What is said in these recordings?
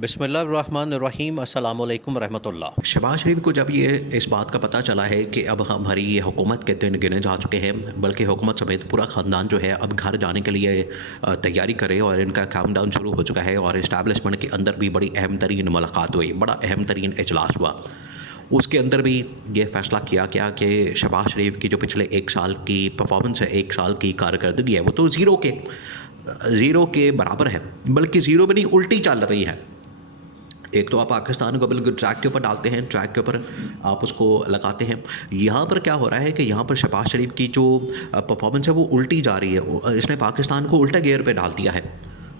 बिस्मिल्लाहिर्रहमानिर्रहीम अस्सलामु अलैकुम रहमतुल्लाह। शहबाज शरीफ को जब ये इस बात का पता चला है कि अब हमारी ये हुकूमत के दिन गिने जा चुके हैं, बल्कि हुकूमत समेत पूरा ख़ानदान जो है अब घर जाने के लिए तैयारी करे और इनका काम डाउन शुरू हो चुका है और इस्टेब्लिशमेंट के अंदर भी बड़ी अहम तरीन मुलाकात हुई, बड़ा अहम तरीन इजलास हुआ। उसके अंदर भी ये फ़ैसला किया गया कि शहबाज शरीफ की जो पिछले 1 साल की परफॉर्मेंस है, 1 साल की कारकर्दगी है, वो तो ज़ीरो के बराबर है, बल्कि ज़ीरो भी नहीं, उल्टी चल रही है। एक तो आप पाकिस्तान को बिल्कुल ट्रैक के ऊपर डालते हैं, ट्रैक के ऊपर आप उसको लगाते हैं। यहाँ पर क्या हो रहा है कि यहाँ पर शहबाज शरीफ की जो परफॉर्मेंस है वो उल्टी जा रही है, इसने पाकिस्तान को उल्टा गियर पे डाल दिया है।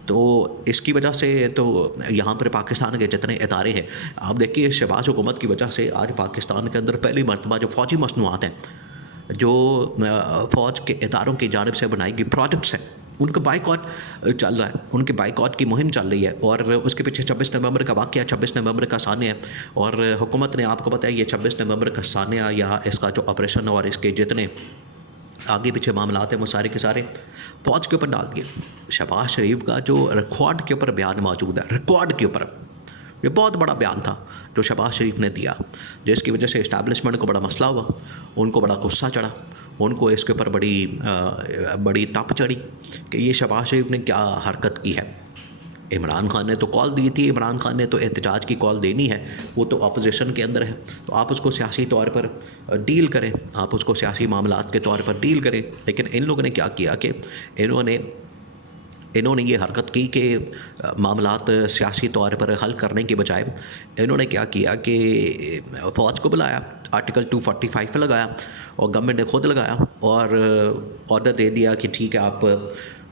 तो इसकी वजह से तो यहाँ पर पाकिस्तान के जितने इदारे हैं, आप देखिए शहबाज हुकूमत की वजह से आज पाकिस्तान के अंदर पहली मरतबा जो फ़ौजी मसनूआत हैं, जो फ़ौज के इदारों की जानिब से बनाई गई प्रोजेक्ट्स हैं, उनका बाइकॉट चल रहा है, उनके बाइकॉट की मुहिम चल रही है। और उसके पीछे 26 नवंबर का वाक़या, 26 नवंबर का सानिया है। और हुकूमत ने, आपको पता है, ये 26 नवंबर का सानिया या इसका जो ऑपरेशन और इसके जितने आगे पीछे मामलात हैं वो सारे के सारे फ़ौज के ऊपर डाल दिए। शहबाज शरीफ का जो रिकॉर्ड के ऊपर बयान मौजूद है, रिकॉर्ड के ऊपर, ये बहुत बड़ा बयान था जो शहबाज शरीफ ने दिया, जिसकी वजह से इस्टेब्लिशमेंट को बड़ा मसला हुआ, उनको बड़ा गुस्सा चढ़ा, उनको इसके ऊपर बड़ी तप चढ़ी कि ये शहबाज शरीफ ने क्या हरकत की है। इमरान खान ने तो कॉल दी थी, इमरान खान ने तो एहतजाज की कॉल देनी है, वो तो अपोजिशन के अंदर है, तो आप उसको सियासी तौर पर डील करें, आप उसको सियासी मामलात के तौर पर डील करें। लेकिन इन लोगों ने क्या किया कि इन्होंने ये हरकत की कि मामलात सियासी तौर पर हल करने के बजाय इन्होंने क्या किया कि फ़ौज को बुलाया, आर्टिकल 245 लगाया और गवर्नमेंट ने खुद लगाया और ऑर्डर दे दिया कि ठीक है, आप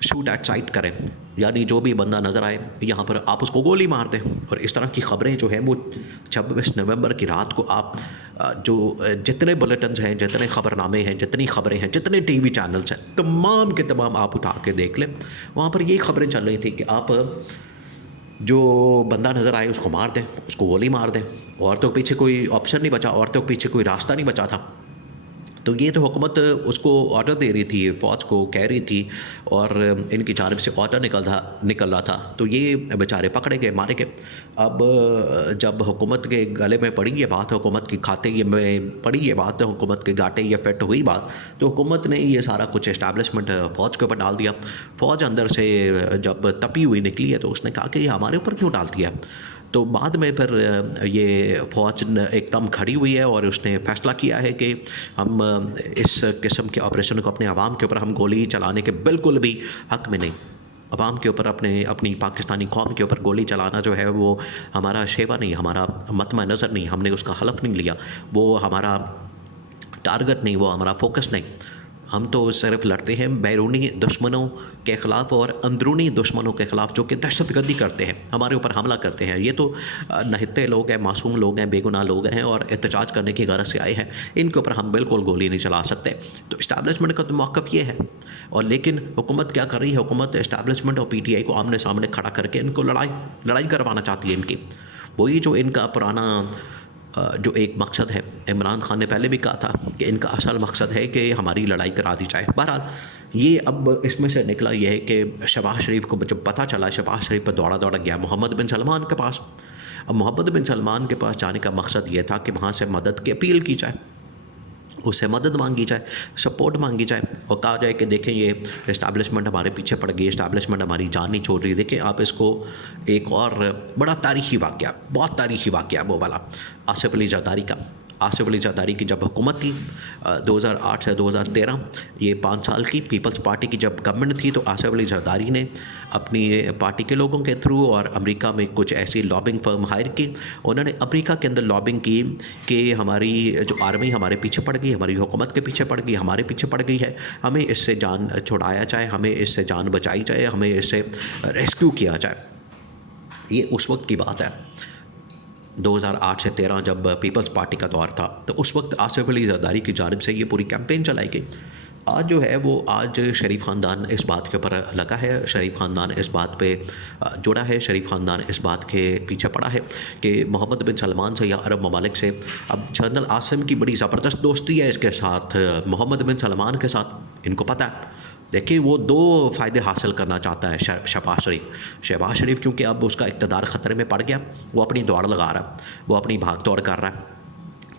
शूट एट साइट करें, यानी जो भी बंदा नज़र आए यहाँ पर आप उसको गोली मार दें। और इस तरह की ख़बरें जो हैं वो 26 नवंबर की रात को आप जो जितने बुलेटिन्स हैं, जितने ख़बरनामे हैं, जितनी ख़बरें हैं, जितने टीवी चैनल्स हैं, तमाम के तमाम आप उठा के देख लें, वहाँ पर यही ख़बरें चल रही थी कि आप जो बंदा नज़र आए उसको मार दें, उसको गोली मार दें। औरतों के पीछे कोई ऑप्शन नहीं बचा, औरतों के पीछे कोई रास्ता नहीं बचा था। तो ये तो हुकूमत उसको ऑर्डर दे रही थी, फ़ौज को कह रही थी और इनकी जानिब से ऑर्डर निकल रहा था, तो ये बेचारे पकड़े गए, मारे गए। अब जब हुकूमत के गले में पड़ी ये बात, हुकूमत के खाते ये में पड़ी ये बात, हुकूमत के गाटे ये फिट हुई बात, तो हुकूमत ने ये सारा कुछ इस्टेब्लिशमेंट फ़ौज के ऊपर डाल दिया। फ़ौज अंदर से जब तपी हुई निकली है तो उसने कहा कि ये हमारे ऊपर क्यों डाल दिया। तो बाद में फिर ये फ़ौज एकदम खड़ी हुई है और उसने फ़ैसला किया है कि हम इस किस्म के ऑपरेशन को अपने आवाम के ऊपर हम गोली चलाने के बिल्कुल भी हक़ में नहीं। आवाम के ऊपर अपनी पाकिस्तानी कौम के ऊपर गोली चलाना जो है वो हमारा शेवा नहीं, हमारा मतमा नज़र नहीं, हमने उसका हलफ नहीं लिया, वो हमारा टारगेट नहीं, वो हमारा फोकस नहीं। हम तो सिर्फ लड़ते हैं बैरूनी दुश्मनों के ख़िलाफ़ और अंदरूनी दुश्मनों के ख़िलाफ़ जो कि दहशतगर्दी करते हैं, हमारे ऊपर हमला करते हैं। ये तो नहित्ते लोग हैं, मासूम लोग हैं, बेगुनाह लोग हैं और एहतजाज करने की गरज से आए हैं, इनके ऊपर हम बिल्कुल गोली नहीं चला सकते। तो इस्टेब्लिशमेंट का तो मौक़िफ़ ये है। और लेकिन हुकूमत क्या कर रही है, हुकूमत इस्टेब्लिशमेंट और PTI को आमने सामने खड़ा करके इनको लड़ाई करवाना चाहती है। इनकी वही जो इनका पुराना जो एक मकसद है, इमरान खान ने पहले भी कहा था कि इनका असल मकसद है कि हमारी लड़ाई करा दी जाए। बहरहाल ये अब इसमें से निकला ये है कि शहबाज शरीफ को जब पता चला, शहबाज शरीफ पर दौड़ा गया मोहम्मद बिन सलमान के पास। अब मोहम्मद बिन सलमान के पास जाने का मकसद ये था कि वहाँ से मदद की अपील की जाए, उससे मदद मांगी जाए, सपोर्ट मांगी जाए और कहा जाए कि देखें ये इस्टेब्लिशमेंट हमारे पीछे पड़ गई, इस्टेब्लिशमेंट हमारी जान नहीं छोड़ रही। देखें आप इसको एक और बड़ा तारीख़ी वाक़या, बहुत तारीख़ी वाक़या वो वाला आसिफ अली ज़रदारी का। आसिफ अली ज़रदारी की जब हुकूमत थी 2008 से 2013, ये 5 साल की पीपल्स पार्टी की जब गवर्नमेंट थी, तो आसिफ अली ज़रदारी ने अपनी पार्टी के लोगों के थ्रू और अमेरिका में कुछ ऐसी लॉबिंग फर्म हायर की। उन्होंने अमेरिका के अंदर लॉबिंग की कि हमारी जो आर्मी हमारे पीछे पड़ गई, हमारी हुकूमत के पीछे पड़ गई, हमारे पीछे पड़ गई है, हमें इससे जान छुड़ाया जाए, हमें इससे जान बचाई जाए, हमें इससे रेस्क्यू किया जाए। ये उस वक्त की बात है 2008 से 13 जब पीपल्स पार्टी का दौर था, तो उस वक्त आसिफ अली ज़रदारी की जानिब से ये पूरी कैंपेन चलाई गई। आज जो है वो आज शरीफ ख़ानदान इस बात के ऊपर लगा है, शरीफ ख़ानदान इस बात पे जुड़ा है, शरीफ ख़ानदान इस बात के पीछे पड़ा है कि मोहम्मद बिन सलमान से या अरब ममालिक से अब जनरल आसिम की बड़ी ज़बरदस्त दोस्ती है इसके साथ, मोहम्मद बिन सलमान के साथ। इनको पता है देखिए वो दो फ़ायदे हासिल करना चाहता है शहबाज शरीफ क्योंकि अब उसका इक़्तिदार ख़तरे में पड़ गया। वो अपनी दौड़ लगा रहा है, वो अपनी भाग दौड़ कर रहा है,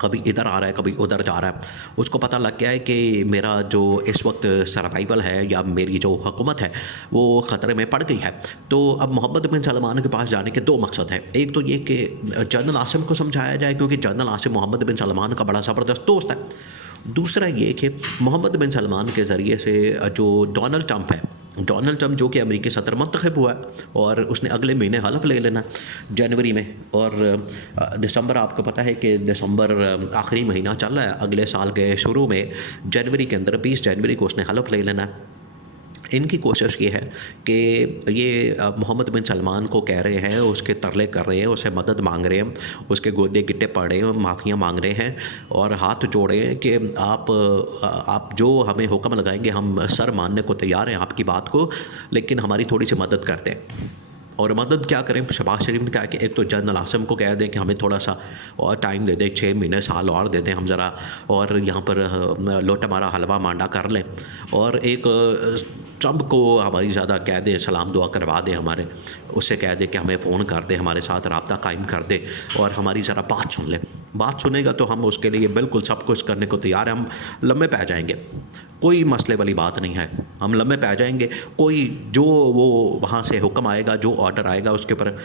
कभी इधर आ रहा है कभी उधर जा रहा है। उसको पता लग गया है कि मेरा जो इस वक्त सर्वाइवल है या मेरी जो हुकूमत है वो ख़तरे में पड़ गई है। तो अब मोहम्मद बिन सलमान के पास जाने के दो मकसद हैं। एक तो ये कि जनरल आसिम को समझाया जाए क्योंकि जनरल आसिम मोहम्मद बिन सलमान का बड़ा ज़बरदस्त दोस्त है। दूसरा ये कि मोहम्मद बिन सलमान के ज़रिए से जो डोनाल्ड ट्रंप है, डोनाल्ड ट्रंप जो कि अमेरिकी सदर मुंतखब हुआ है और उसने अगले महीने हलफ ले लेना जनवरी में, और दिसंबर आपको पता है कि दिसंबर आखिरी महीना चल रहा है, अगले साल के शुरू में जनवरी के अंदर 20 जनवरी को उसने हलफ ले लेना है। इनकी कोशिश ये है कि ये मोहम्मद बिन सलमान को कह रहे हैं, उसके तरले कर रहे हैं, उसे मदद मांग रहे हैं, उसके गोदे गिट्टे पड़ रहे हैं, माफ़ियाँ मांग रहे हैं और हाथ जोड़े हैं कि आप जो हमें हुक्म लगाएंगे हम सर मानने को तैयार हैं आपकी बात को, लेकिन हमारी थोड़ी सी मदद कर दें। और मदद क्या करें? शहबाज शरीफ ने कहा कि एक तो जनरल आसिम को कह दें कि हमें थोड़ा सा और टाइम दे दें, 6 महीने साल और दे दें हम ज़रा, और यहाँ पर लोटा मारा हलवा मांडा कर लें, और एक ट्रंप को हमारी ज़्यादा कह दे, सलाम दुआ करवा दे हमारे, उससे कह दे कि हमें फ़ोन कर दे, हमारे साथ रब्ता कायम कर दे और हमारी ज़रा बात सुन ले। बात सुनेगा तो हम उसके लिए बिल्कुल सब कुछ करने को तैयार हैं, हम लम्बे पै जाएंगे, कोई मसले वाली बात नहीं है, हम लम्बे पै जाएंगे। कोई जो वो वहाँ से हुक्म आएगा, जो ऑर्डर आएगा उसके ऊपर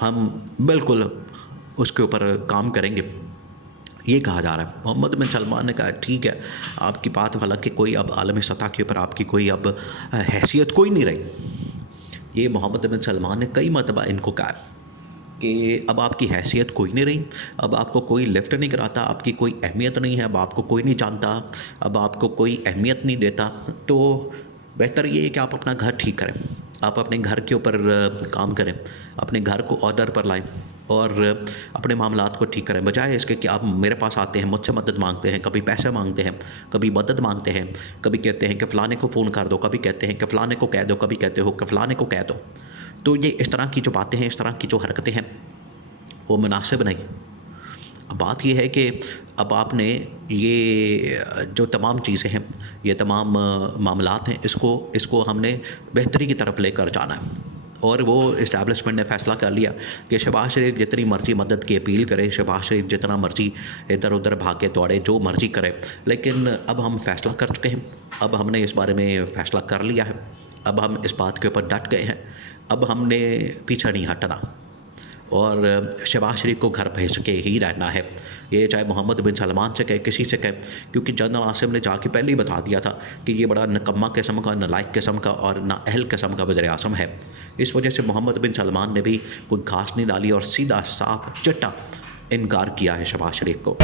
हम बिल्कुल उसके ऊपर काम करेंगे, ये कहा जा रहा है। मोहम्मद बिन सलमान ने कहा ठीक है आपकी बात, हालांकि कोई अब आलमी सतह के ऊपर आपकी कोई अब हैसियत कोई नहीं रही। ये मोहम्मद बिन सलमान ने कई मरतबा इनको कहा कि अब आपकी हैसियत कोई नहीं रही, अब आपको कोई लिफ्ट नहीं कराता, आपकी कोई अहमियत नहीं है, अब आपको कोई नहीं जानता, अब आपको कोई अहमियत नहीं देता। तो बेहतर ये है कि आप अपना घर ठीक करें, आप अपने घर के ऊपर काम करें, अपने घर को ऑर्डर पर लाएं और अपने मामलात को ठीक करें, बजाय इसके कि आप मेरे पास आते हैं, मुझसे मदद मांगते हैं, कभी पैसे मांगते हैं, कभी मदद मांगते हैं, कभी कहते हैं कि फ़लाने को फ़ोन कर दो, कभी कहते हैं कि फ़लाने को कह दो, कभी कहते हो कि फ़लाने को कह दो। तो ये इस तरह की जो बातें हैं, इस तरह की जो हरकतें हैं वो मुनासिब नहीं। अब बात ये है कि अब आपने ये जो तमाम चीज़ें हैं, ये तमाम मामलात हैं, इसको हमने बेहतरी की तरफ लेकर जाना है। और वो इस्टेब्लिशमेंट ने फ़ैसला कर लिया कि शहबाज शरीफ जितनी मर्ज़ी मदद की अपील करे, शहबाज शरीफ जितना मर्ज़ी इधर उधर भागे दौड़े, जो मर्ज़ी करे, लेकिन अब हम फ़ैसला कर चुके हैं, अब हमने इस बारे में फ़ैसला कर लिया है, अब हम इस बात के ऊपर डट गए हैं, अब हमने पीछे नहीं हटना और शहबाज शरीफ को घर भेज के ही रहना है। ये चाहे मोहम्मद बिन सलमान से कहे, किसी से कहे, क्योंकि जनरल आसिम ने जाके पहले ही बता दिया था कि ये बड़ा नकम्मा किस्म का, नालायक किस्म का और नाअहल किस्म का वज़ीर आज़म है। इस वजह से मोहम्मद बिन सलमान ने भी कोई घास नहीं डाली और सीधा साफ चिट्टा इनकार किया है शहबाज शरीफ को।